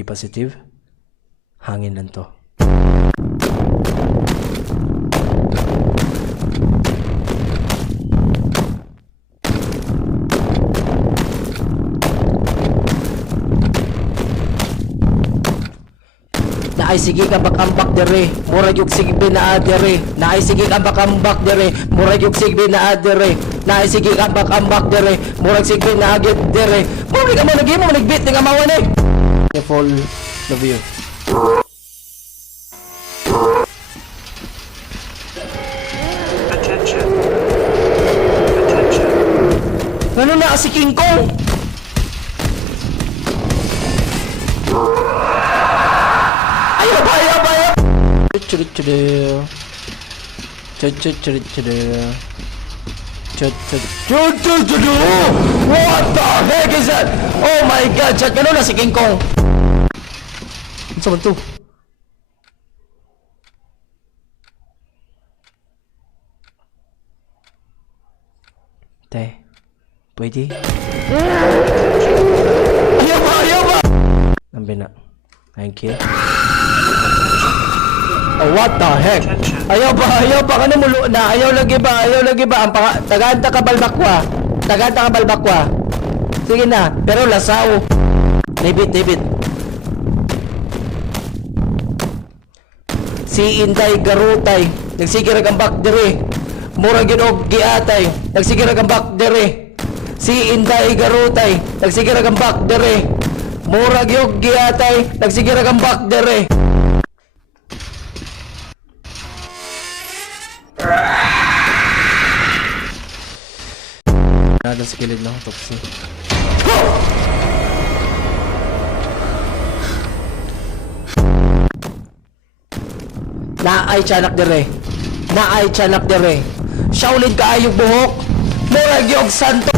be positive. Hangin lang to. Naay sige ka bakambak dere, murag yung sigbi na adere. Naay sige ka bakambak dere, murag yung sigbi na adere. Naay sige ka bakambak dere, murag sigbi na agit dere. Murag ka mo nagimo nagbit nga mawan eh. Full love you. Attention. Attention. Ano na si King Kong? Ayaw ba, ayaw ba, ayaw! Chudu-chudu. Chudu-chudu. Chudu-chudu. What the heck is that? Oh my God! Chat, ano na si King Kong? Ano sa man to? Te, pwede? Ayaw ba, ayaw ba? Nambi na. Thank you. Oh, what the heck? Ayaw pa, kano mulo na, ayaw lagi ba, ang tagaanta ka balbakwa, sige na, pero lasaw, libit, si Inday Garutay, nagsigirag ang bakdere, murag yun og giatay, nagsigirag ang bakdere, si Inday Garutay, nagsigirag ang bakdere, murag yun giatay, nagsigirag ang bakdere. Nada sa kilid ng topsy. Naay tiyanak dere. Shaolin ka ayong buhok. Murag yung santo.